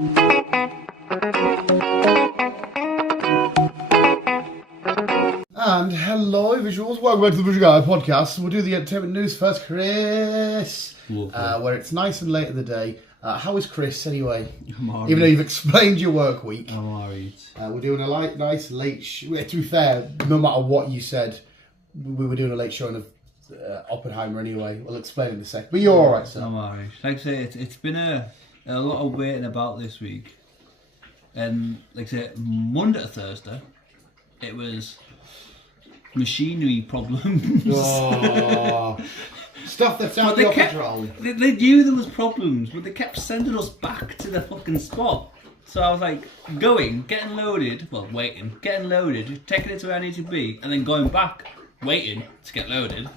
And hello, visuals. Welcome back to the Visual Guy podcast. We'll do the entertainment news first, Chris. Where it's nice and late in the day. How is Chris anyway? I'm alright. Even though you've explained your work week. I'm alright. We're doing a nice late to be fair, no matter what you said, we were doing a late showing of Oppenheimer anyway. We'll explain in a sec. But you're alright, sir. I'm alright. Like I say, it's been a lot of waiting about this week. And like I say, Monday to Thursday, it was machinery problems. Oh. Stuff that's out of control. They knew there was problems, but they kept sending us back to the fucking spot. So I was like, getting loaded, getting loaded, taking it to where I need to be, and then going back, waiting to get loaded.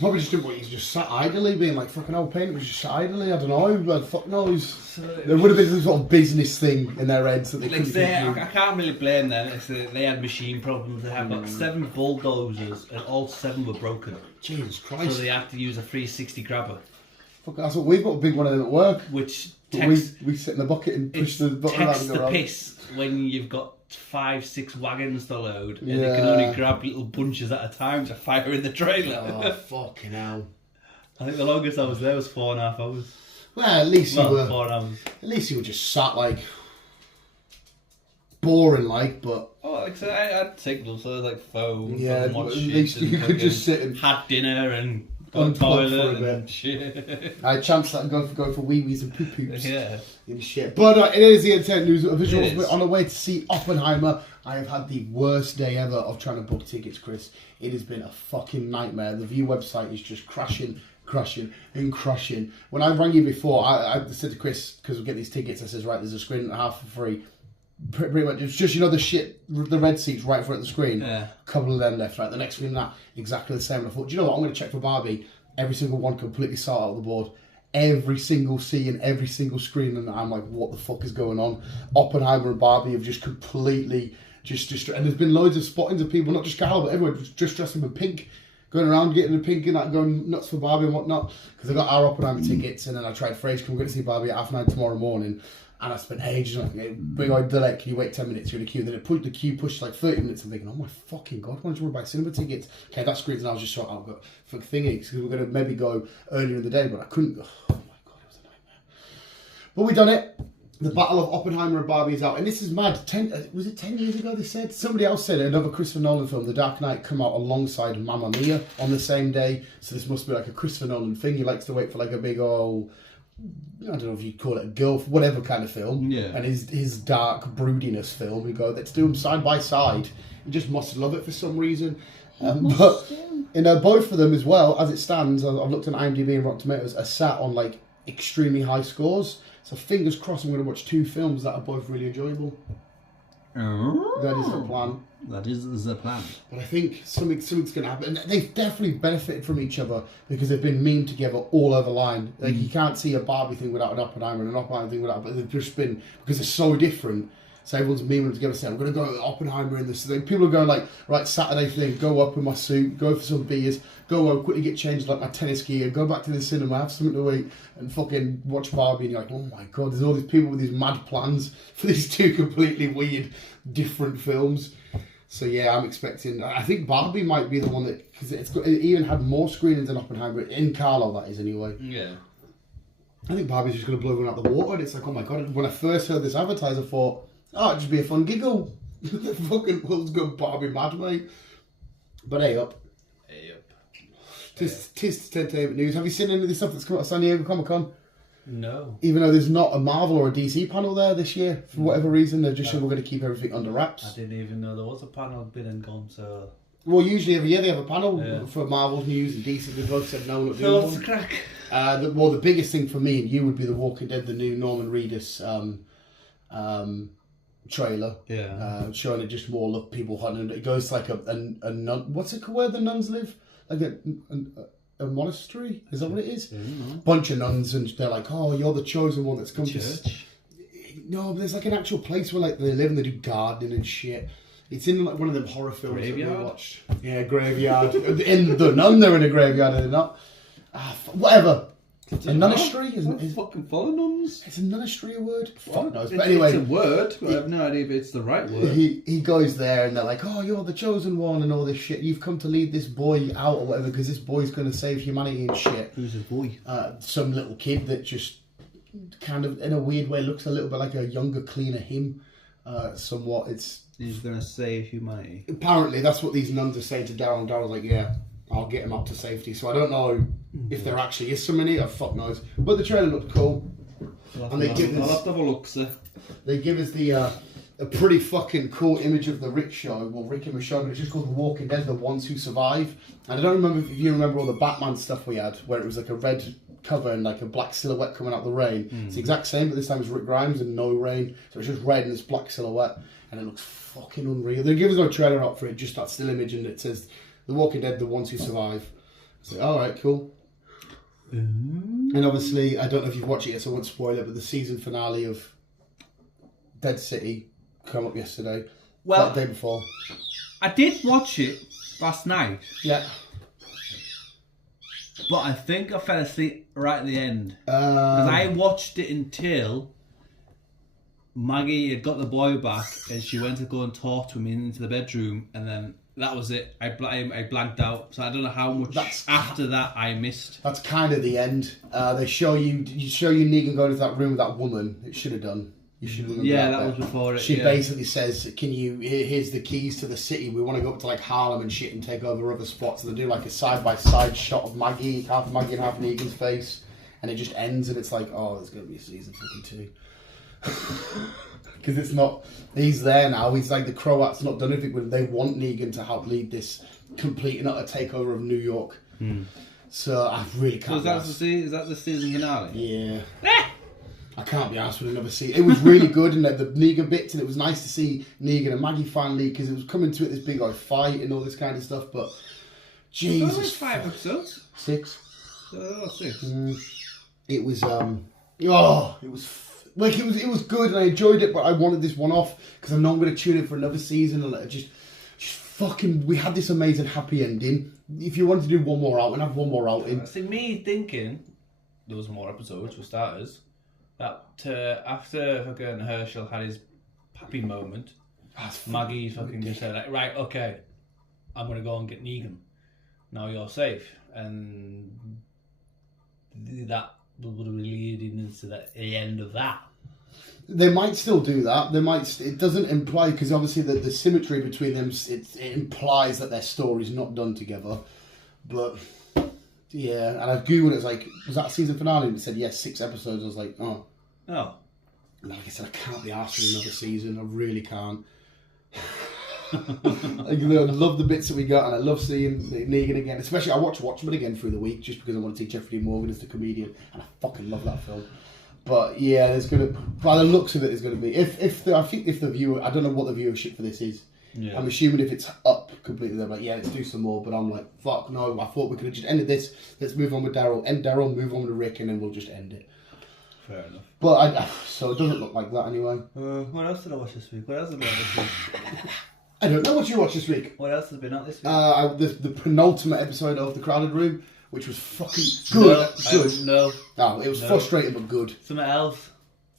Probably just didn't want you to just sat idly, being like fucking old paint. It was just sat idly. I don't know. Like, fuck knows. So there would have been some sort of business thing in their heads that they couldn't do. I can't really blame them. They had machine problems. They had about 7 bulldozers, and all 7 were broken. Jesus Christ! So they had to use a 360 grabber. Fuck, that's what we've got. A big one of them at work. Which we sit in the bucket and push the button around and go around. Piss when you've got 5-6 wagons to load, and they can only grab little bunches at a time to fire in the trailer. Oh fucking hell! I think the longest I was there was 4.5 hours. Well, at least you were. 4 hours. At least you were just sat like boring, like. But like I said, I had signals, so like phone. Yeah, at least you could just sit and had dinner and unplug toilet for a bit. and shit. I had a chance to go for wee-wees and poo-poops. Yeah. And shit. But it is the entertainment news. Visuals. It We're is. on the way to see Oppenheimer. I have had the worst day ever of trying to book tickets, Chris. It has been a fucking nightmare. The View website is just crashing. When I rang you before, I said to Chris, because we'll get these tickets, I says, right, there's a screen and a half for free. Pretty much, it's just, the red seats right in front of the screen. Yeah. A couple of them left, right? The next screen, that, exactly the same. And I thought, do you know what, I'm going to check for Barbie. Every single one completely sold out of the board. Every single scene, every single screen, and I'm like, what the fuck is going on? Oppenheimer and Barbie have just completely and there's been loads of spottings of people, not just Carl, but everyone just dressing in pink, going around getting the pink and that, going nuts for Barbie and whatnot. Because I got our Oppenheimer tickets, and then I tried phrase, can we go to see Barbie at 9:30 tomorrow morning? And I spent ages like, big old delay, can you wait 10 minutes, you're in the queue? And then the queue pushed like 30 minutes. I'm thinking, oh my fucking God, why don't you worry about cinema tickets? Okay, that screen's and I was just sort of, for thingy, because we were going to maybe go earlier in the day, but I couldn't go. Oh my God, it was a nightmare. But we done it. The Battle of Oppenheimer and Barbie is out. And this is mad. Was it 10 years ago they said? Somebody else said it, another Christopher Nolan film, The Dark Knight, come out alongside Mamma Mia on the same day. So this must be like a Christopher Nolan thing. He likes to wait for like a big old, I don't know if you'd call it a girl, whatever kind of film. Yeah. And his dark broodiness film. We go, let's do them side by side. You just must love it for some reason. But both of them as well, as it stands, I've looked at IMDb and Rotten Tomatoes, are sat on like extremely high scores. So fingers crossed I'm going to watch 2 films that are both really enjoyable. Oh. That is the plan. That is the plan. But I think something's going to happen. And they've definitely benefited from each other because they've been memed together all over line. Like you can't see a Barbie thing without an Oppenheimer and an Oppenheimer thing without, but they've just been, because they're so different. So everyone's memeing them together saying, I'm going to go to Oppenheimer in this. People are going like, right, Saturday thing, go up with my suit, go for some beers, go home, quickly get changed like my tennis gear, go back to the cinema, have something to eat, and fucking watch Barbie. And you're like, oh my God, there's all these people with these mad plans for these 2 completely weird, different films. So yeah, I'm expecting, I think Barbie might be the one that, because it even had more screenings than Oppenheimer, in Carlo that is anyway. Yeah. I think Barbie's just going to blow everyone out the water. And it's like, oh my God, when I first heard this advertiser, I thought, oh, it'd just be a fun giggle. The fucking world's gone Barbie mad, mate. But hey up. Tis entertainment news. Have you seen any of the stuff that's come out of San Diego Comic-Con? No. Even though there's not a Marvel or a DC panel there this year, for whatever reason, they're just saying we're going to keep everything under wraps. I didn't even know there was a panel, been and gone, so... Well, usually every year they have a panel for Marvel's news, and DC, they both said no, not doing one. So what's the crack? The biggest thing for me and you would be The Walking Dead, the new Norman Reedus trailer, showing it just more look people hunting. It goes like a nun. What's it called? Where the nuns live? Like a monastery? Is that what it is? Bunch of nuns, and they're like, "Oh, you're the chosen one that's come to." No, but there's like an actual place where like they live and they do gardening and shit. It's in like one of them horror films that we watched. Yeah, graveyard. In the nun, they're in a graveyard, are they not? Whatever. A nunnery? Is fucking follow nuns? Is a nunnery a word? Fuck knows. But But anyway, it's a word, but I have no idea if it's the right word. he goes there and they're like, oh, you're the chosen one and all this shit. You've come to lead this boy out or whatever because this boy's going to save humanity and shit. Who's his boy? Some little kid that just kind of, in a weird way, looks a little bit like a younger, cleaner him. Somewhat. He's going to save humanity. Apparently, that's what these nuns are saying to Daryl. Daryl's like, yeah, I'll get him up to safety. So I don't know if there actually is some in it, or fuck knows. But the trailer looked cool. And they give us... I'll have to have a look, sir. They give us a pretty fucking cool image of the rickshaw. Well, Rick and Michonne, but it's just called The Walking Dead, The Ones Who Survive. And I don't remember if you remember all the Batman stuff we had, where it was like a red cover and like a black silhouette coming out the rain. It's the exact same, but this time it's Rick Grimes and no rain. So it's just red and this black silhouette. And it looks fucking unreal. They give us no trailer up for it, just that still image, and it says The Walking Dead, The Ones Who Survive. So, alright, cool. And obviously, I don't know if you've watched it yet, so I won't spoil it, but the season finale of Dead City came up yesterday. Well, the day before. I did watch it last night. Yeah. But I think I fell asleep right at the end. Because I watched it until Maggie had got the boy back and she went to go and talk to him into the bedroom, and then that was it. I blanked out, so I don't know how much after that I missed. That's kind of the end. They show you Negan going into that room with that woman. It should have done. You should have done. Yeah, that was before it. She basically says, here's the keys to the city. We want to go up to like Harlem and shit and take over other spots. And they do like a side-by-side shot of Maggie, half Maggie and half Negan's face. And it just ends and it's like, oh, there's going to be a season fucking 2. Because it's not, he's there now. He's like, the Croats not done anything with him. They want Negan to help lead this complete and utter takeover of New York. So I really can't. So is that the season finale? Yeah. I can't be asked with another season. It was really good, and the Negan bits, and it was nice to see Negan and Maggie finally, because it was coming to it this big old fight and all this kind of stuff. But Jesus, there's 5 episodes. 6. Oh, 6. It was it was good, and I enjoyed it, but I wanted this one off because I know I'm going to tune in for another season, and just fucking, we had this amazing happy ending. If you wanted to do one more outing, have one more outing. See, me thinking there was more episodes for starters. That after fucking Herschel had his pappy moment, Maggie fucking just said like, right, okay, I'm gonna go and get Negan. Now you're safe, and that would lead into the end of that. They might still do that. They might. It doesn't imply, because obviously the symmetry between them, it implies that their story's not done together. But yeah, and I googled it. It's like, was that season finale? And it said yes, 6 episodes. I was like, oh. And like I said, I can't be asked for another season. I really can't. I love the bits that we got, and I love seeing Negan again. Especially, I watched Watchmen again through the week just because I want to see Jeffrey Dean Morgan as the comedian, and I fucking love that film. But yeah, there's gonna, by the looks of it, there's gonna be I think if the viewer, I don't know what the viewership for this is. Yeah. I'm assuming if it's up completely, they're like, yeah, let's do some more. But I'm like, fuck no. I thought we could have just ended this. Let's move on with Daryl. End Daryl, move on with Rick, and then we'll just end it. Fair enough. But so it doesn't look like that anyway. What else did I watch this week? What else has been out this week? I don't know what you watched this week. What else has been out this week? The penultimate episode of The Crowded Room, which was fucking good. No. No, it was frustrating but good. Something else.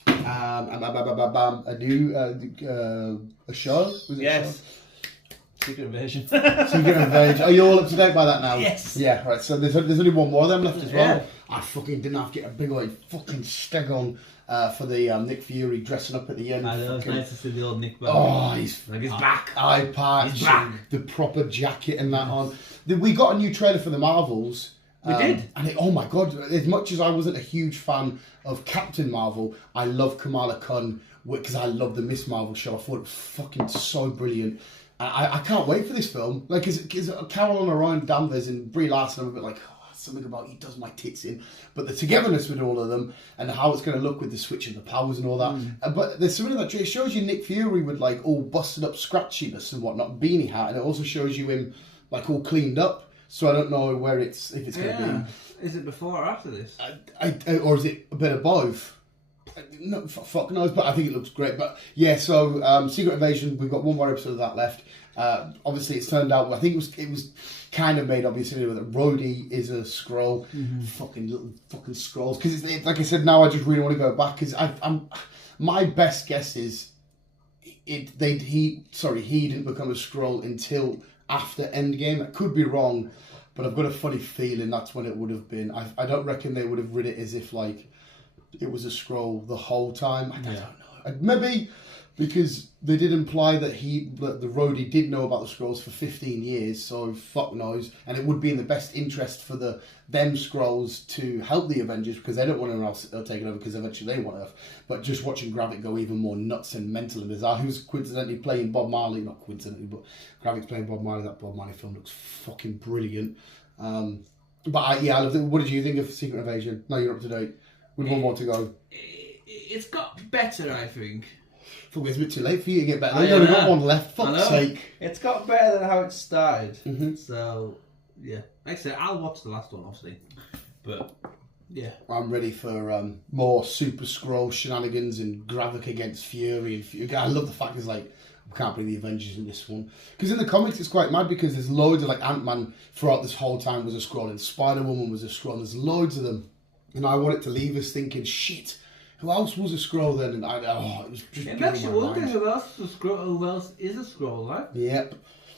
A new a show? Was it yes. A show? Secret Invasion. Secret Invasion. Are you all up to date by that now? Yes. Yeah, right. So there's only one more of them left as well. Yeah. I fucking didn't have to get a big old fucking steg on for the Nick Fury dressing up at the end. I know, it's nice to see the old Nick back. Oh, he's back. Eye patch. He's back. The proper jacket and that on. We got a new trailer for the Marvels. We did. And oh my god, as much as I wasn't a huge fan of Captain Marvel, I love Kamala Khan because I love the Miss Marvel show. I thought it was fucking so brilliant. I can't wait for this film. Like, because Carol and Orion Danvers and Brie Larson, I'm a bit like, oh, something about he does my tits in. But the togetherness with all of them and how it's going to look with the switch of the powers and all that. But there's something that it shows you Nick Fury with like all busted up scratchiness and whatnot, beanie hat, and it also shows you him like all cleaned up. So I don't know where if it's going to be. Is it before or after this? Or is it a bit of both? No, fuck knows, but I think it looks great. But yeah, so Secret Invasion, we've got one more episode of that left. Obviously, it's turned out. I think it was kind of made obvious anyway that Rhodey is a Skrull. Fucking little fucking Skrulls. Because like I said, now I just really want to go back. Because I'm my best guess is he didn't become a Skrull until after Endgame. I could be wrong, but I've got a funny feeling that's when it would have been. I don't reckon they would have read it as if like it was a Skrull the whole time. I don't know. Maybe because they did imply that the Rhodey did know about the Skrulls for 15 years, so fuck knows. And it would be in the best interest for them Skrulls to help the Avengers because they don't want anyone else taking over because eventually they want Earth. But just watching Gravik go even more nuts and mental and bizarre, who's coincidentally playing Bob Marley, not coincidentally, but Gravik's playing Bob Marley. That Bob Marley film looks fucking brilliant. But I love it. What did you think of Secret Invasion? No, you're up to date. With one more to go. It's got better, I think. It's a bit too late for you to get better. You've only got one left. Fuck's sake. It's got better than how it started. So, yeah. Like I said, I'll watch the last one, obviously. But, yeah. I'm ready for more Super Skrull shenanigans and Gravik against Fury. I love the fact it's like, I can't believe the Avengers in this one. Because in the comics it's quite mad because there's loads of like Ant-Man throughout this whole time was a Skrull and Spider-Woman was a Skrull and there's loads of them. And I want it to leave us thinking, shit, who else was a Skrull then? And it was just it makes you wonder who else is a Skrull, right? Yep.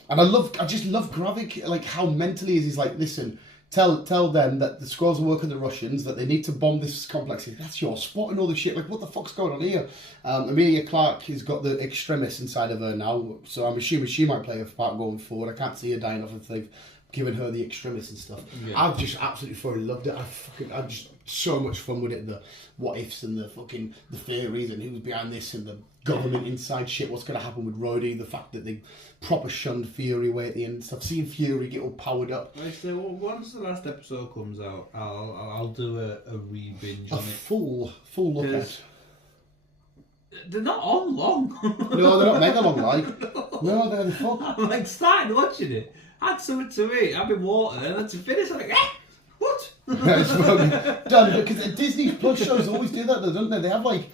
And I just love Gravik, like how mentally he's like, listen, tell them that the Skrulls are working the Russians, that they need to bomb this complex. That's your spot and all this shit. Like, what the fuck's going on here? Emilia Clarke has got the extremist inside of her now, so I'm assuming she might play a part going forward. I can't see her dying off if they've given her the extremists and stuff. Yeah. I've just absolutely fucking loved it. I've just so much fun with it. The what ifs and the theories and who's behind this and the government inside shit. What's going to happen with Rhodey? The fact that they proper shunned Fury away at the end and stuff. Seeing Fury get all powered up. I say, well, once the last episode comes out, I'll do a re-binge on it. Full look at. They're not on long. No, they're not mega long, like. No, they're the fuck. I'm like starting watching it. Had something to eat, I've been water, and then to finish, I'm like, what? It's done, because Disney Plus shows always do that, though, don't they? They have like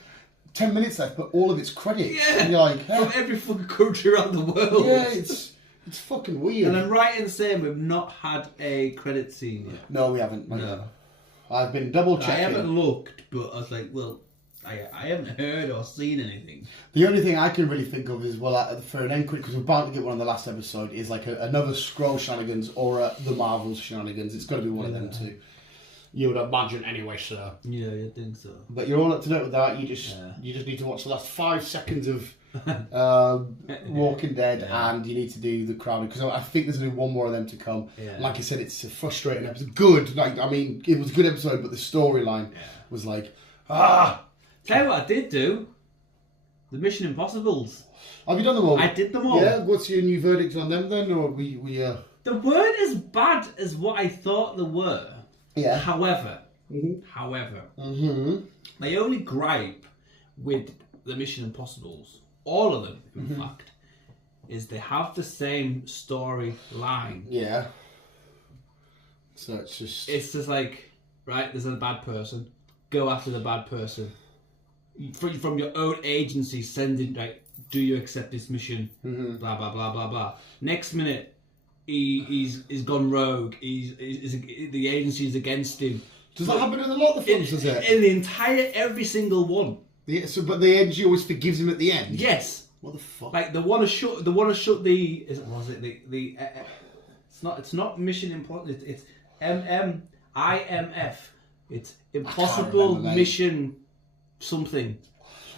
10 minutes left, but all of its credits. Yeah. And you're like, from every fucking country around the world. Yeah, it's fucking weird. And I'm right in saying we've not had a credit scene yet. No, we haven't. No. I've been double checking. I haven't looked, but I was like, well, I haven't heard or seen anything. The only thing I can really think of is, well, for an end credit, because we're about to get one on the last episode, is like another Skrull shenanigans or the Marvels shenanigans. It's got to be one of them two. You would imagine anyway, sir. Yeah, I think so. But you're all up to date with that. You just need to watch the last 5 seconds of Walking Dead, and you need to do the crowd because I think there's only one more of them to come. Yeah. Like I said, it's a frustrating episode. Good, like I mean, it was a good episode, but the storyline was like Tell you what I did do. The Mission Impossibles. Have you done them all? I did them all. Yeah. What's your new verdict on them then, or we? They weren't as bad as what I thought they were. Yeah. However, my only gripe with the Mission Impossibles, all of them, in fact, is they have the same storyline. Yeah. So it's just like, right, there's a bad person, go after the bad person. From your own agency, sending, like, do you accept this mission? Blah, blah, blah, blah, blah. Next minute, he's gone rogue. The agency is against him. Does that happen in a lot of the films, does it? In the entire, every single one. But the agency always forgives him at the end? Yes. What the fuck? Like, they want to shut the... It's not Mission Impossible, it's IMF. It's Impossible Mission something.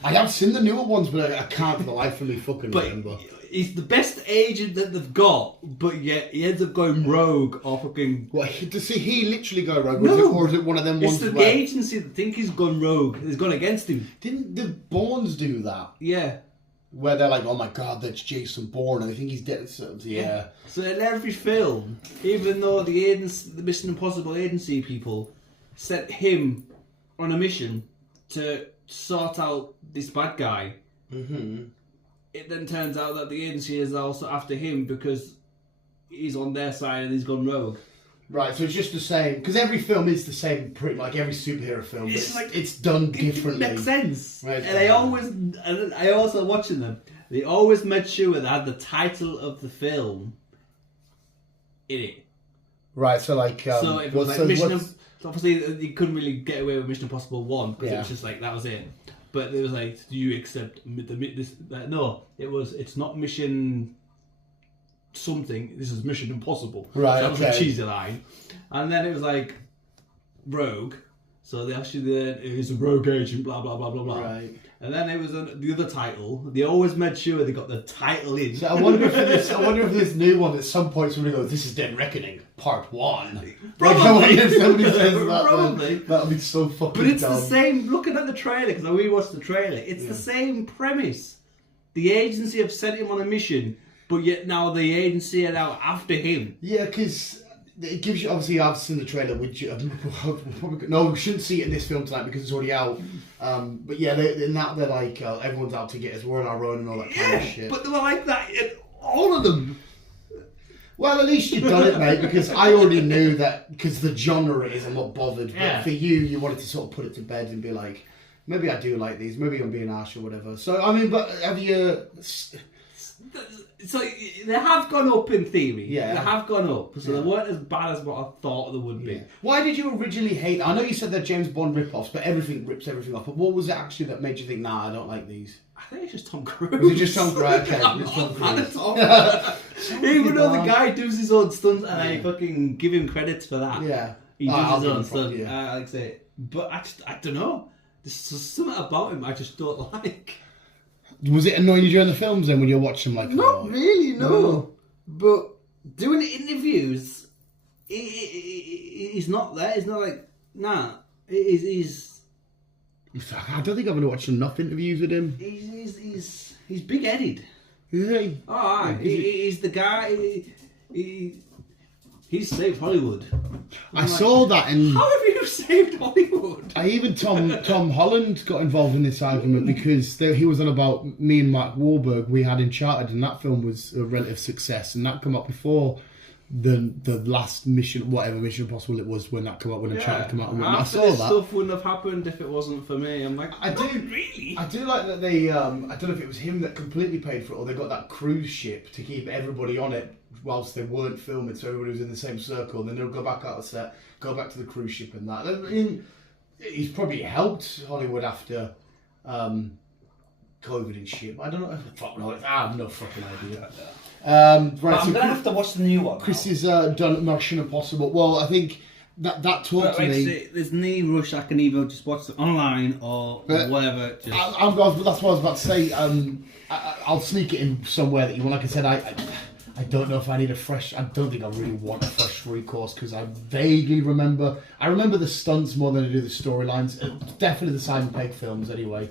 I have seen the newer ones, but I can't for the life of me fucking remember. He's the best agent that they've got, but yet he ends up going rogue or fucking... What, does he literally go rogue? No. Or is it one of them ones where... It's the agency that think he's gone rogue. He's gone against him. Didn't the Bournes do that? Yeah. Where they're like, oh my god, that's Jason Bourne, and they think he's dead. Yeah. So in every film, even though the Mission Impossible agency people sent him on a mission to sort out this bad guy, it then turns out that the agency is also after him because he's on their side and he's gone rogue. Right, so it's just the same because every film is the same, pretty like every superhero film. It's It's done differently. It makes sense. Right. And I also watching them. They always made sure they had the title of the film in it. Right, so like, So it was like obviously you couldn't really get away with Mission Impossible 1 because it was just like that was it. But it was like, do you accept this? No, it's not Mission something. This is Mission Impossible. Right, so that was okay. a cheesy line. And then it was like Rogue. So they actually it was a rogue agent. Blah blah blah blah blah. Right. And then it was the other title. They always made sure they got the title in. So I wonder if this new one at some point somebody goes, "This is Dead Reckoning Part 1." Probably. Like, somebody says that, Probably. That'll be so fucking. But it's dumb. the same. Looking at the trailer, because I rewatched the trailer, it's the same premise. The agency have sent him on a mission, but yet now the agency are out after him. Yeah, because it gives you, obviously I've seen the trailer, which no, we shouldn't see it in this film tonight because it's already out. But yeah, now they're like, everyone's out to get us, we're on our own and all that kind of shit. But they were like that in all of them. Well, at least you've done it, mate, because I already knew that, because the genre is, I'm not bothered. But Yeah. for you wanted to sort of put it to bed and be like, maybe I do like these, maybe I'm being harsh or whatever. So, I mean, but have you... So they have gone up in theory. Yeah. They have gone up. So Yeah. they weren't as bad as what I thought they would be. Yeah. Why did you originally hate... I know you said they're James Bond rip-offs, but everything rips everything off. But what was it actually that made you think, nah, I don't like these? I think it's just Tom Cruise. Was it just Tom Cruise? Okay, I'm it's not Tom a fan Cruise. of Tom Cruise. Even though the bad. guy does his own stunts and I fucking give him credit for that. Yeah. He I'll does give his own him stuff. props, yeah. Like I say, but I don't know. There's something about him I just don't like. Was it annoying you during the films then when you're watching like... Not really, no. No. But doing interviews, he's not there. He's not like, nah. He's I don't think I've ever watched enough interviews with him. he's big-headed. Is he? Oh, aye. He's the guy. He's saved Hollywood. I saw that in... How have you saved Hollywood? Even Tom Holland got involved in this argument because he was on about me and Mark Wahlberg. We had Uncharted, and that film was a relative success, and that came up before the last Mission, whatever Mission Impossible it was when that came out, when Uncharted came out. And I saw this that. stuff wouldn't have happened if it wasn't for me. I'm like, I do really. I do like that they. I don't know if it was him that completely paid for it, or they got that cruise ship to keep everybody on it whilst they weren't filming, so everybody was in the same circle. And then they'll go back out of the set, go back to the cruise ship, and that. I mean, he's probably helped Hollywood after COVID and shit. But I don't know. Fuck no, I have no fucking idea. Right, But I'm so gonna have to watch the new one. Chris has done Mission Impossible. Well, I think that talked to me. There's no rush. I can either just watch it online or whatever. Just... That's what I was about to say. I'll sneak it in somewhere that you want. Like I said, I don't know if I need a fresh. I don't think I really want a fresh recourse because I vaguely remember. I remember the stunts more than I do the storylines. Definitely the Simon Pegg films, anyway.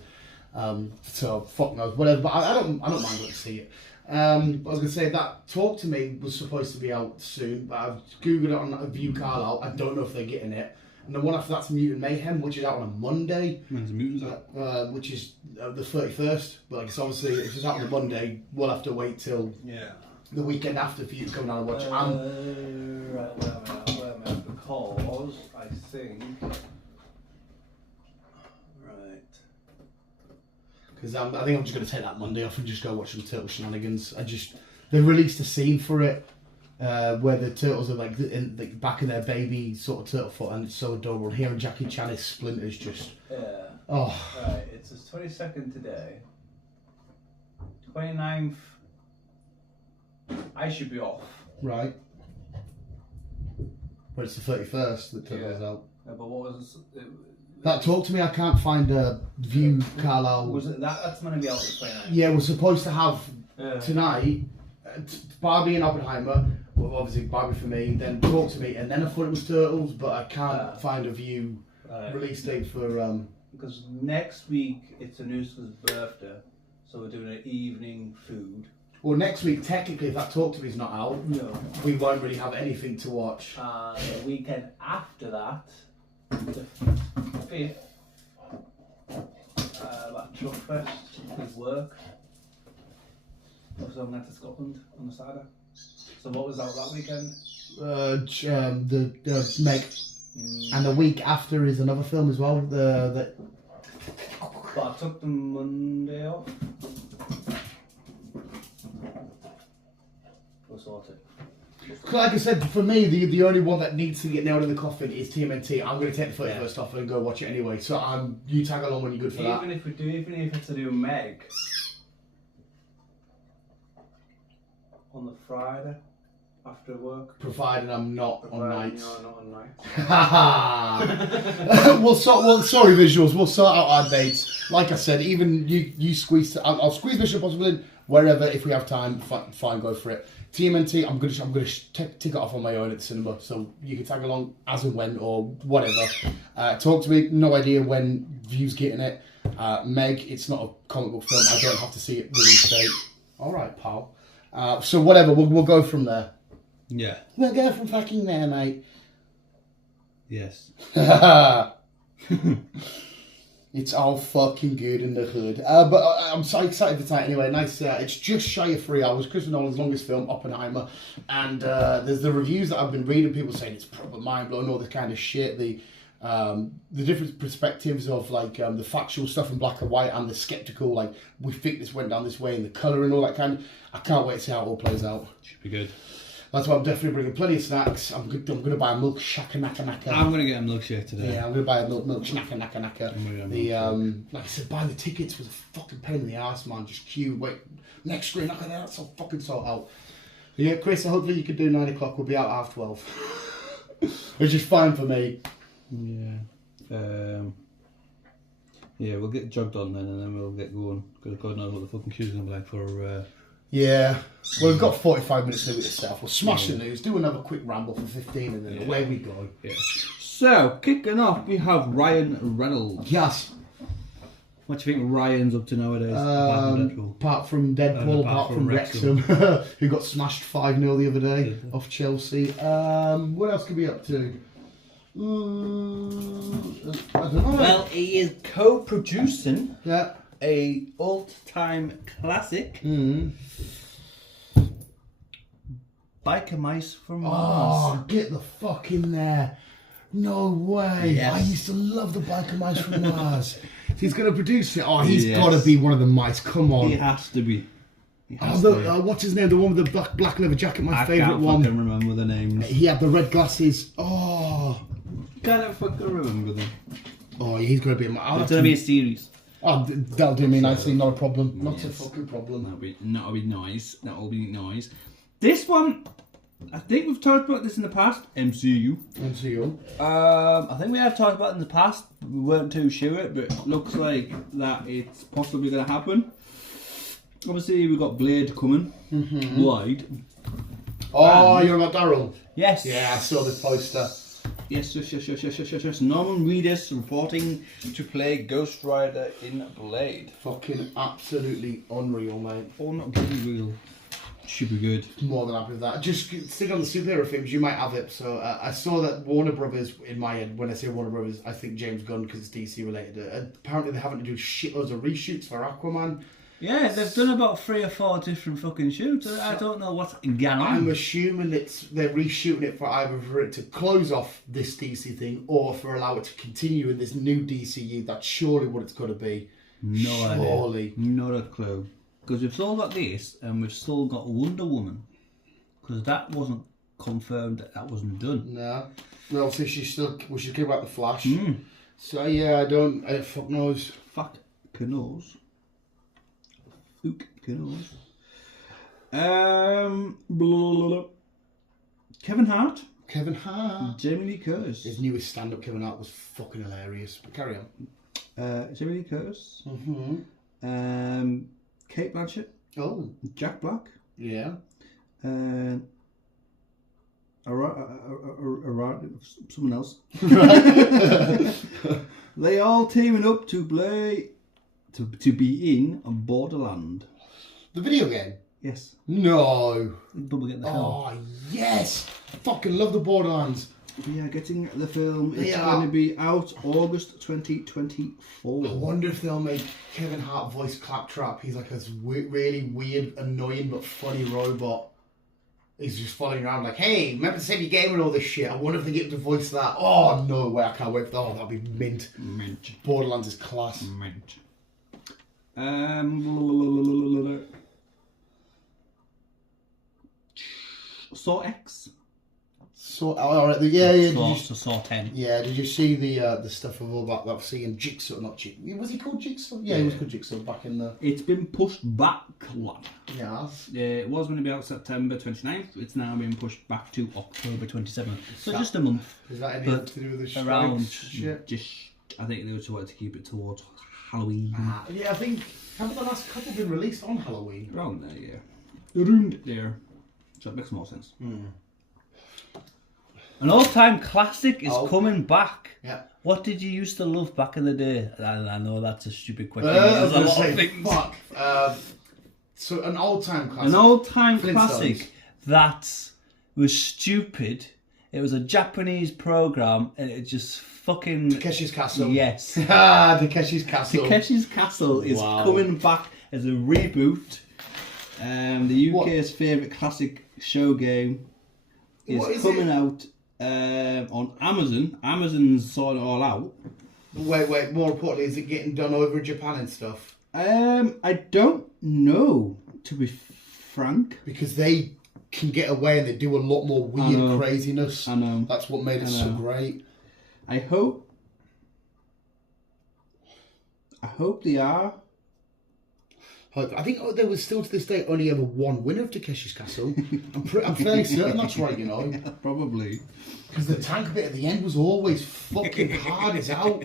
So fuck knows, whatever. But I don't mind going to see it. I was going to say that Talk to Me was supposed to be out soon, but I've googled it on View Carlisle. I don't know if they're getting it. And the one after that's Mutant Mayhem, which is out on a Monday. When's Mutants out? Which is the 31st. But like, it's obviously, if it's out on a Monday, we'll have to wait till the weekend after for you to come down and watch it. Right, where am I? Because I think. Right. Because I think I'm just going to take that Monday off and just go watch some Turtle Shenanigans. They released a scene for it where the turtles are like in the back of their baby sort of turtle foot, and it's so adorable. And hearing Jackie Chan as Splinter's just... Yeah. Oh. Right, it's the 22nd today. 29th. I should be off. Right. But it's the 31st that Turtles out. Yeah, but what was That Talk to Me, I can't find a View Carlisle. Was it that's going to be out the 29th? Yeah, we're supposed to have Yeah. tonight Barbie and Oppenheimer. Well, obviously Barbie for me, then Talk to Me, and then I thought it was Turtles, but I can't find a View release date for... Because next week it's Anuska's birthday, so we're doing an evening food. Well, next week, technically, if that Talk to Me is not out, No. we won't really have anything to watch. The weekend after that, the 5th, that Truck Fest with work. So I'm going to Scotland on the Saturday. So what was out that weekend? the Meg, and the week after is another film as well. But I took the Monday off. We'll sort it. Like I said, for me, the only one that needs to get nailed in the coffin is TMNT. I'm going to take the 31st off and go watch it anyway. So you tag along when you're good for that. Even if it's to do Meg on the Friday after work. Provided I'm not on nights. You're not on nights. Sorry, visuals. We'll sort out our dates. Like I said, even you squeeze. I'll squeeze Mission Impossible in wherever if we have time. Fine, go for it. TMNT, I'm gonna tick it off on my own at the cinema, so you can tag along as and when or whatever. Talk to me. No idea when View's getting it. Meg, it's not a comic book film. I don't have to see it release date. All right, pal. So whatever. We'll go from there. Yeah. We'll go from fucking there, mate. Yes. It's all fucking good in the hood. But I'm so excited for tonight anyway. Nice. It's just shy of 3 hours. Christopher Nolan's longest film, Oppenheimer. And there's the reviews that I've been reading. People saying it's proper mind-blowing, all this kind of shit. The different perspectives of like the factual stuff in black and white and the skeptical, like we think this went down this way and the colour and all that kind of. I can't wait to see how it all plays out. Should be good. That's why I'm definitely bringing plenty of snacks. I'm going to buy a milk shaka naka naka. I'm going to get a milkshake today. Yeah, I'm going to buy a milk snacka naka naka. The like I said, buying the tickets was a fucking pain in the ass, man. Just queue, wait, next screen, look at that, that's all fucking sold out. Yeah, Chris, hopefully you could do 9 o'clock. We'll be out at 12:30. Which is fine for me. Yeah. Yeah, we'll get jogged on then and then we'll get going. Because God knows what the fucking queue's going to be like for... Yeah. Well, we've got 45 minutes to do it yourself. We'll smash the news, do another quick ramble for 15 and then away we go. Yeah. So, kicking off, we have Ryan Reynolds. Yes. What do you think Ryan's up to nowadays? Apart from Deadpool, apart from Wrexham, who got smashed 5-0 the other day off Chelsea. What else could we be up to? I don't know. Well, he is co-producing a all-time classic, Biker Mice from Mars. Oh, get the fuck in there. No way. Yes. I used to love the Biker Mice from Mars. He's going to produce it. Oh, he's got to be one of the mice. Come on. He has to be. What's his name? The one with the black leather jacket, my favourite one. I can't fucking remember the names. He had the red glasses. Oh. Can't fucking remember them. Oh, he's going to be... It's going to be a series. Oh, that'll do me nicely, not a problem. Not a fucking problem. That'll be nice. That'll be nice. This one, I think we've talked about this in the past. MCU. I think we have talked about it in the past. But we weren't too sure, but it looks like that it's possibly going to happen. Obviously, we've got Blade coming. Wide. Oh, you're about Daryl? Yes. Yeah, I saw the poster. Yes. Norman Reedus reporting to play Ghost Rider in Blade. Fucking absolutely unreal, mate. Or not really real. Should be good. More than happy with that. Just stick on the superhero films, you might have it. So I saw that Warner Brothers, in my head, when I say Warner Brothers, I think James Gunn because it's DC related. Apparently they're having to do shitloads of reshoots for Aquaman. Yeah, they've done about 3 or 4 different fucking shoots. I don't know what's going on. I'm assuming they're reshooting it for either for it to close off this DC thing or for allow it to continue in this new DCU. That's surely what it's got to be. No idea. Not a clue. Because we've still got this and we've still got Wonder Woman. Because that wasn't confirmed that wasn't done. No. Well, so she's care about the Flash. So yeah, I fuck knows. Fuck knows. Kevin Hart. Jamie Lee Curtis. His newest stand-up, Kevin Hart, was fucking hilarious. But carry on. Jamie Lee Curtis. Kate Blanchett. Oh. Jack Black. Yeah. Someone else. They all teaming up to play. To be in Borderland. The video game? Yes. No. Double get the film. Oh, yes. Fucking love the Borderlands. We are getting the film. It's going to be out August 2024. I wonder if they'll make Kevin Hart voice Claptrap. He's like a really weird, annoying but funny robot. He's just following around like, hey, remember to save your game and all this shit. I wonder if they get him to voice that. Oh, no way. I can't wait for that. Oh, that'd be mint. Mint. Borderlands is class. Mint. Saw X. So, all right, yeah. Saw 10. Yeah, did you see the stuff of all that seeing Jigsaw? Not Jigsaw. Was he called Jigsaw? Yeah, he was called Jigsaw back in the. It's been pushed back, lad. Yes. It was going to be out September 29th. It's now been pushed back to October 27th. So just a month. Is that anything to do with the strikes around shit? Just, I think they were wanted to keep it towards Halloween. Yeah, I think haven't the last couple been released on Halloween? Around there, yeah. Around there. So it makes more sense. An all-time classic is coming back. Yeah. What did you used to love back in the day? I know that's a stupid question. I was There's a gonna lot say, of things. fuck. So an all-time classic. An all-time Flintstones. classic that was stupid. It was a Japanese program, and it just fucking Takeshi's Castle. Yes. Takeshi's Castle. Takeshi's Castle is coming back as a reboot. The UK's favourite classic show game is coming out on Amazon. Amazon's sorting it all out. Wait. More importantly, is it getting done over in Japan and stuff? I don't know, to be frank. Because they can get away and they do a lot more weird craziness. I know. That's what made it so great. I hope they are. I think there was still to this day only ever one winner of Takeshi's Castle. I'm fairly certain that's right, you know. Yeah, probably. Because the tank bit at the end was always fucking hard as out.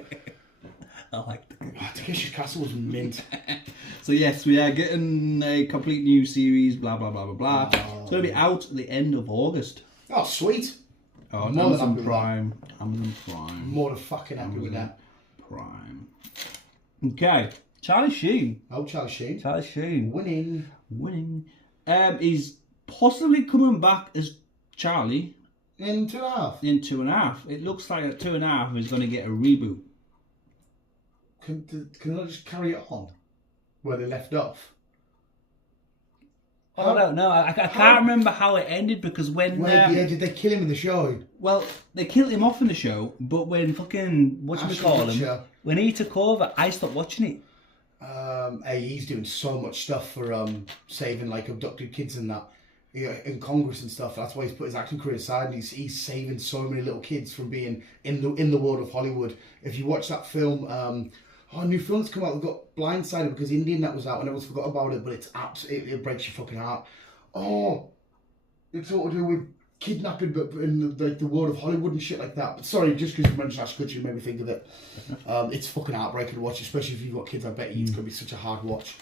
I like the Takeshi's Castle was mint. So yes, we are getting a complete new series, blah blah blah blah blah. It's going to be out at the end of August. Oh, sweet. Oh, More than Amazon happy Prime. Amazon Prime. More than fucking happy with that. Prime. Okay. Charlie Sheen. Oh, Charlie Sheen. Charlie Sheen. Winning. He's possibly coming back as Charlie In 2.5. in 2.5. It looks like that 2.5 is going to get a reboot. Can they just carry it on where they left off? I don't know. I can't remember how it ended because when... did they kill him in the show? Well, they killed him off in the show, but when fucking... When he took over, I stopped watching it. Hey, he's doing so much stuff for saving like abducted kids and that in Congress and stuff. That's why he's put his acting career aside. And he's saving so many little kids from being in the world of Hollywood. If you watch that film, a new film's come out. We've got Blindsided because Indian that was out and everyone's forgot about it. But it's absolutely it breaks your fucking heart. Oh, it's all to do with kidnapping, but in the world of Hollywood and shit like that. But sorry, just because you mentioned Ash Kutcher, you made me think of it. It's fucking heartbreaking to watch, especially if you've got kids. I bet you it's going to be such a hard watch.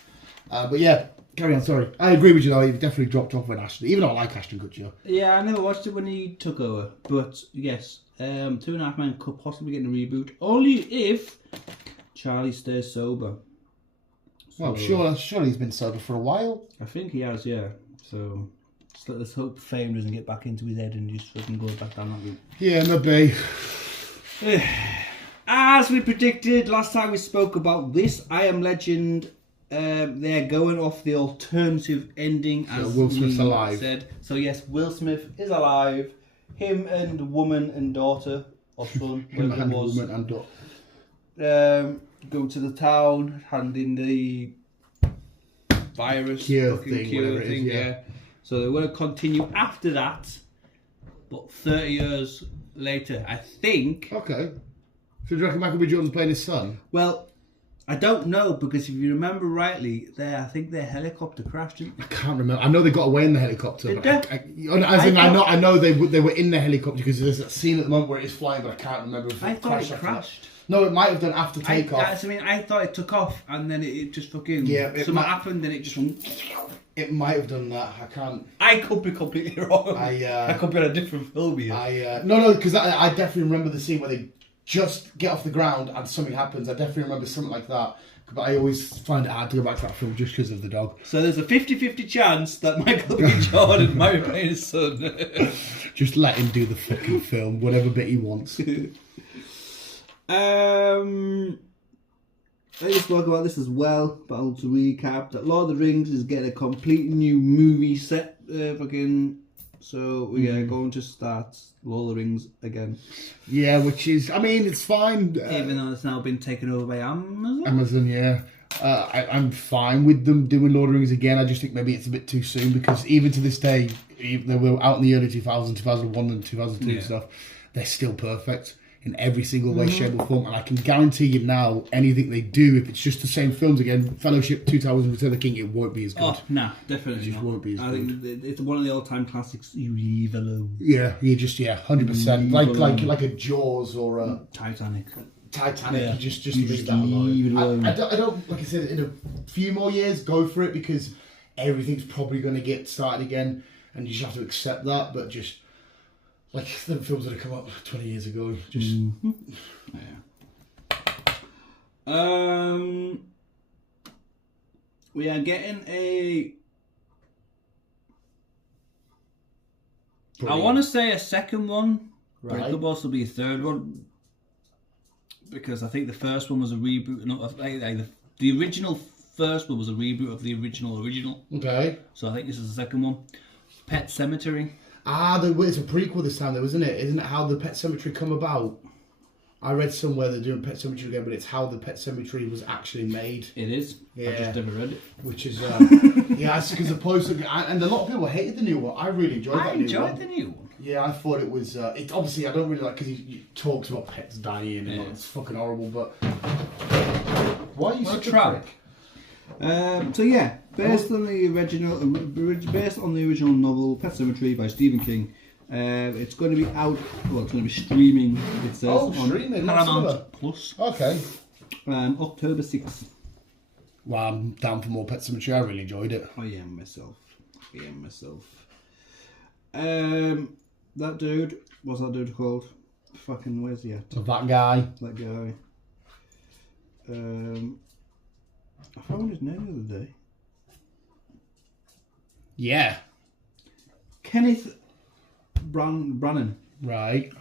But yeah, carry on. Sorry, I agree with you though. You've definitely dropped off with Ashton, even though I like Ashton Kutcher. Yeah, I never watched it when he took over, but yes, 2.5 Men could possibly get a reboot only if Charlie stays sober. Well, surely he's been sober for a while. I think he has, yeah. So let's hope fame doesn't get back into his head and just fucking goes back down that route. Yeah, maybe. As we predicted last time we spoke about this, I Am Legend. They're going off the alternative ending as Will Smith's alive. Said. So yes, Will Smith is alive. Him and woman and daughter or son, whatever it was. Woman and daughter. Go to the town, hand in the virus cure thing, yeah. So they want to continue after that, but 30 years later, I think. Okay. So do you reckon Michael B. Jordan's playing his son? Well, I don't know because if you remember rightly, I think their helicopter crashed. I can't remember. I know they got away in the helicopter. Did But I know they were in the helicopter because there's that scene at the moment where it is flying, but I can't remember if I it thought it crashed. crashed. No, it might have done after takeoff. I thought it took off and then it just fucking something happened and it just went. It might have done that. I can't. I could be completely wrong. I could be on a different film here. No, because I definitely remember the scene where they just get off the ground and something happens. I definitely remember something like that. But I always find it hard to go back to that film just because of the dog. So there's a 50-50 chance that Michael B. Jordan might be playing his son. Just let him do the fucking film, whatever bit he wants. I just spoke about this as well, but I'll to recap that Lord of the Rings is getting a complete new movie set, fucking So we are going to start Lord of the Rings again. Yeah, which is, I mean, it's fine. Even though it's now been taken over by Amazon. Amazon, yeah. I'm fine with them doing Lord of the Rings again. I just think maybe it's a bit too soon because even to this day, even though we're out in the early 2000s, 2001 and 2002 and stuff, they're still perfect in every single way, shape or form. And I can guarantee you now, anything they do, if it's just the same films again, Fellowship, 2000, Return of the King, it won't be as good. Oh, nah, definitely It just won't be as I good. think it's one of the all-time classics. You leave alone. Yeah, 100%. Like a Jaws or a Titanic. Titanic, you just leave that alone. I don't, like I said, in a few more years, go for it because everything's probably going to get started again and you just have to accept that. But just, like the films that have come up 20 years ago, just... We are getting a... I want to say a second one, but it could also be a third one. Because I think the first one was a reboot. The original first one was a reboot of the original. Okay. So I think this is the second one. Pet Cemetery. It's a prequel this time though, isn't it? Isn't it how the Pet Cemetery come about? I read somewhere they're doing Pet Cemetery again, but it's how the Pet Cemetery was actually made. It is. Yeah. I just never read it. Which is, yeah, it's because opposed to... And a lot of people hated the new one. I really enjoyed that new one. I enjoyed the new one. Yeah, I thought it was... obviously, I don't really like... Because he talks about pets dying and it's fucking horrible, but... Why are you such a prick? So yeah, based on the original novel Pet Sematary by Stephen King, it's going to be out. Well, it's going to be streaming. It says on streaming, Paramount Plus. Okay. October 6th. Well, I'm down for more Pet Sematary. I really enjoyed it. I am myself. That dude. What's that dude called? Fucking where's he at? That guy. That guy. I found his name the other day. Yeah. Kenneth Branagh. Right.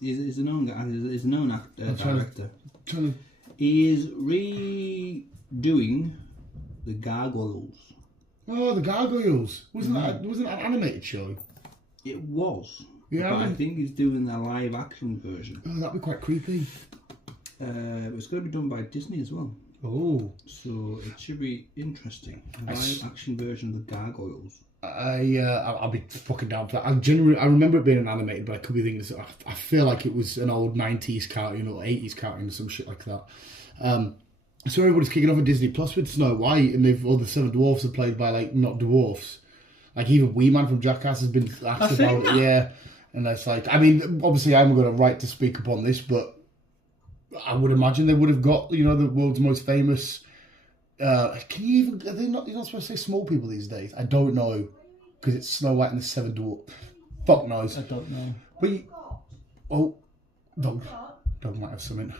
He's a known guy. He's a known director. Trying to... He is redoing the Gargoyles. Oh, the Gargoyles. Wasn't that an animated show? It was. Yeah. But I think he's doing a live action version. Oh, that'd be quite creepy. It's going to be done by Disney as well. Oh. So it should be interesting. A live action version of the Gargoyles. I'll be fucking down for that. I remember it being an animated, but I could be thinking. I feel like it was an old 90s cartoon or 80s cartoon or some shit like that. So everybody's kicking off at Disney Plus with Snow White, and all the 7 dwarfs are played by like not dwarfs. Like even Wee Man from Jackass has been asked about it. Yeah, and that's like, I mean, obviously I haven't got a right to speak upon this, but I would imagine they would have got, the world's most famous. Can you even? Are they not? You're not supposed to say small people these days. I don't know, because it's Snow White and the 7 dwarfs. Fuck knows. I don't know. But dog might have something.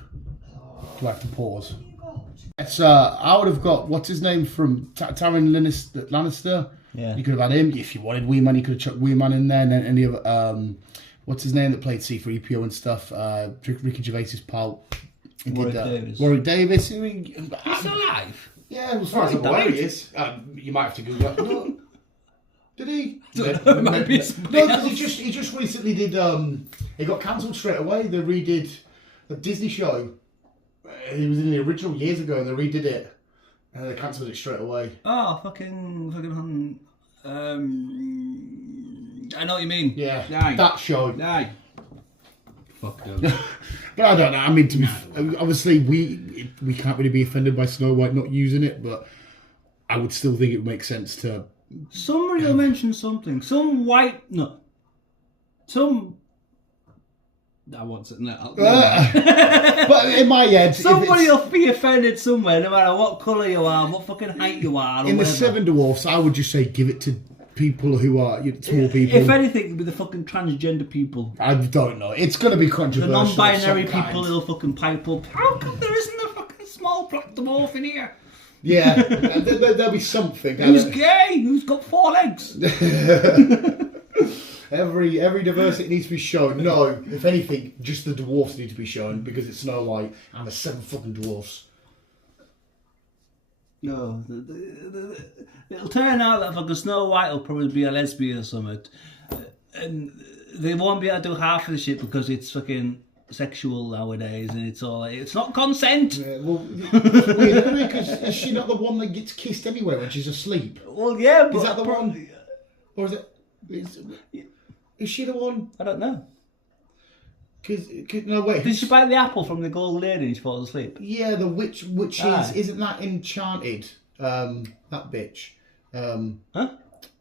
Do I have to pause? It's I would have got what's his name from Tyrion Lannister. Yeah. You could have had him if you wanted Wee Man. You could have chucked Wee Man in there, and then any of what's his name that played C-3PO and stuff. Ricky Gervais's pal. Warwick Davis. I mean, he's alive. Yeah, as far as I'm aware, he is. You might have to Google that. No. Did he? Might be No, because he just recently did. It got cancelled straight away. They redid a Disney show. It was in the original years ago, and they redid it, and they cancelled it straight away. Oh, fucking. I know what you mean. Yeah, Aye. that show. Aye. Fuck no. But I don't know. I mean, obviously, we can't really be offended by Snow White not using it, but I would still think it would make sense to. Somebody will mention something. I want it. No, but in my head, somebody will be offended somewhere, no matter what colour you are, what fucking height you are. In the 7 dwarfs, I would just say give it to people who are small people. If anything, it'd be the fucking transgender people. I don't know. It's going to be controversial. The non-binary people who'll fucking pipe up. How come there isn't a fucking small black dwarf in here? Yeah, there'll be something. Who's gay? Who's got 4 legs? Every diversity needs to be shown. No, if anything, just the dwarfs need to be shown because it's Snow White and the 7 fucking dwarfs. No, it'll turn out that fucking Snow White will probably be a lesbian or something. and they won't be able to do half of the shit because it's fucking sexual nowadays, and it's all it's not consent. Yeah, well, it's weird, isn't it? 'Cause is she not the one that gets kissed anyway when she's asleep? Well, yeah, but Is that the one? Or is it? Is she the one? I don't know. Cause no wait. Did she bite the apple from the gold lady and she falls asleep? Yeah, the witch Aye. isn't that Enchanted? That bitch. Huh?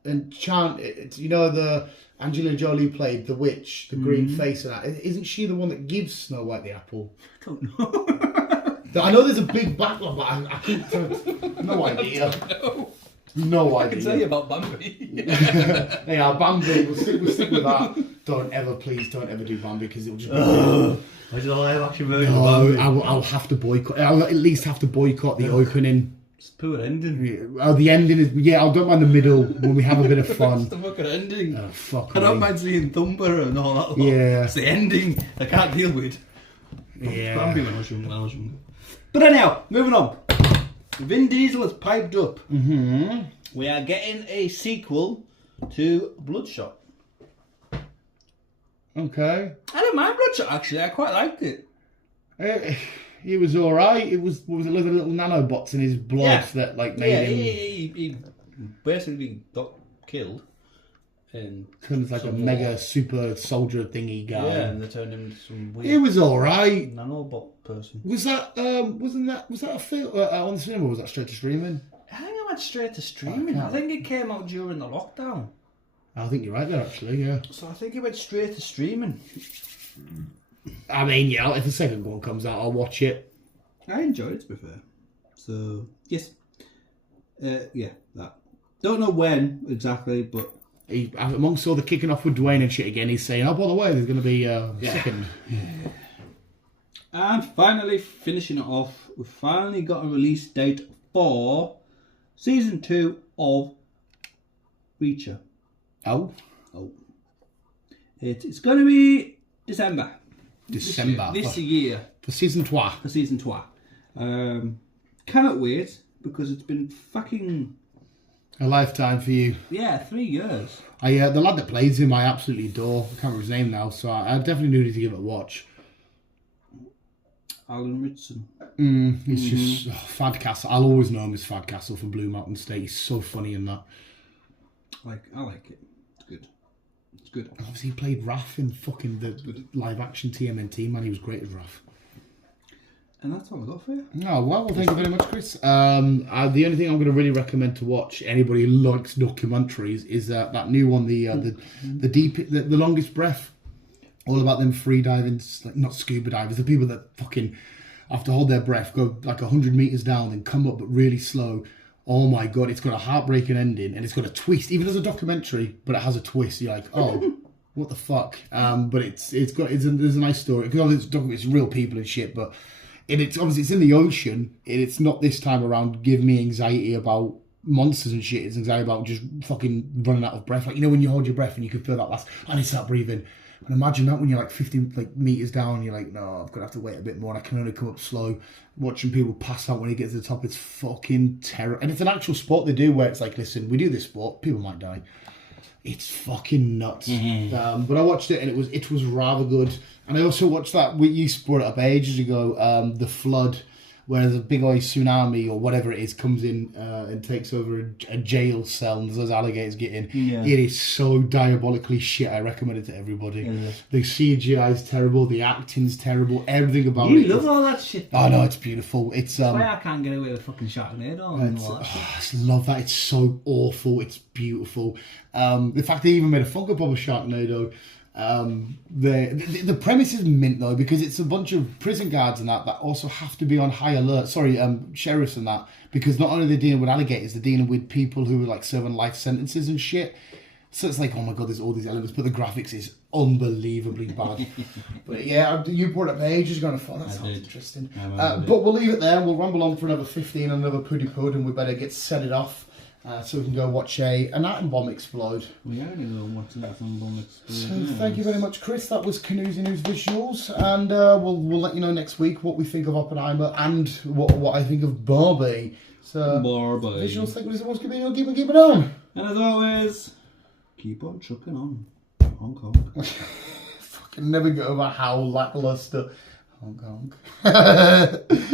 Enchanted. You know the Angelina Jolie played the witch, the green face and that. Isn't she the one that gives Snow White the apple? I don't know. I know there's a big backlog, but I can't. No idea. No idea. I can tell you about Bambi. Yeah, Bambi. We'll stick with that. Please don't ever do Bambi because it'll just be. I did a live action version No, of Bambi. I'll have to boycott. I'll at least have to boycott the opening. It's a poor ending. Oh, the ending is. Yeah, I don't mind the middle when we have a bit of fun. It's the fucking ending. Oh, fuck I don't me. mind seeing Thumper and all that. Yeah. It's the ending I can't deal with. Yeah. Bambi when I was younger. But anyhow, moving on. Vin Diesel has piped up. Mm-hmm. We are getting a sequel to Bloodshot. Okay. I don't mind Bloodshot actually. I quite liked it. He was all right. It was what was it? Little nanobots in his blood that like made him he basically got killed. And turn into like a mega super soldier thingy guy. yeah, and they turned him into some weird It was all right. nanobot person. Was that was that a film on the cinema or was that straight to streaming? I think it went straight to streaming. I think it came out during the lockdown. I think you're right there actually, yeah. So I think it went straight to streaming. I mean, yeah, if the second one comes out, I'll watch it. I enjoyed it, to be fair. So, yes. Yeah, that. Don't know when exactly, but... Amongst all the kicking off with Dwayne and shit again, he's saying, oh, by the way, there's going to be a second. And finally, finishing it off, we've finally got a release date for Season 2 of Reacher. Oh? It's going to be December. December. This year. For season 2. For Season 2. Cannot wait, because it's been fucking... A lifetime for you. Yeah, 3 years. The lad that plays him, I absolutely adore. I can't remember his name now, so I definitely need to give it a watch. Alan Ritson. He's just Fad Castle. I'll always know him as Fad Castle from Blue Mountain State. He's so funny in that. I like it. It's good. It's good. Obviously, he played Raph in fucking the live action TMNT, man. He was great as Raph. And that's all I got for you. Oh, well, thank you very much, Chris. The only thing I'm going to really recommend to watch, anybody who likes documentaries, is that new one, the longest breath. All about them free diving, like not scuba divers, the people that fucking have to hold their breath, go like 100 meters down and come up but really slow. Oh my god, it's got a heartbreaking ending and it's got a twist. Even as a documentary, but it has a twist. You're like, oh, what the fuck? But there's a nice story because it's real people and shit, but. It's obviously it's in the ocean. It's not this time around give me anxiety about monsters and shit. It's anxiety about just fucking running out of breath. Like, you know when you hold your breath and you can feel that last, I need to start breathing. And imagine that when you're like 50 meters down, you're like, no, I've got to have to wait a bit more and I can only come up slow. Watching people pass out when you get to the top, it's fucking terrible. And it's an actual sport they do where it's like, listen, we do this sport, people might die. It's fucking nuts. But I watched it and it was rather good. And I also watched that, you brought it up ages ago, The Flood, where there's a big old tsunami or whatever it is comes in and takes over a jail cell and those alligators get in. Yeah. It is so diabolically shit. I recommend it to everybody. Yeah. The CGI is terrible, the acting's terrible, everything about You it. love all that shit. Oh no, it's beautiful. It's Why I can't get away with fucking Sharknado and all that shit. I just love that. It's so awful. It's beautiful. The fact they even made a Funko Pop of Sharknado. The premise is mint though because it's a bunch of prison guards and that also have to be on high alert. Sorry, sheriffs and that because not only are they dealing with alligators, they're dealing with people who are like serving life sentences and shit. So it's like, oh my god, there's all these elements, but the graphics is unbelievably bad. But yeah, you brought up ages ago. That sounds interesting. But we'll leave it there. We'll rumble on for another 15 and another puddy pud, and we better get set it off. So we can go watch an atom bomb explode. We are going to go watch an atom bomb explode. So thank you very much, Chris. That was Canoes News Visuals, and we'll let you know next week what we think of Oppenheimer and what I think of Barbie. So Barbie. Visuals, thank you so much. Keep it on. And as always, keep on trucking on. Fucking never get over how lackluster. Honk honk.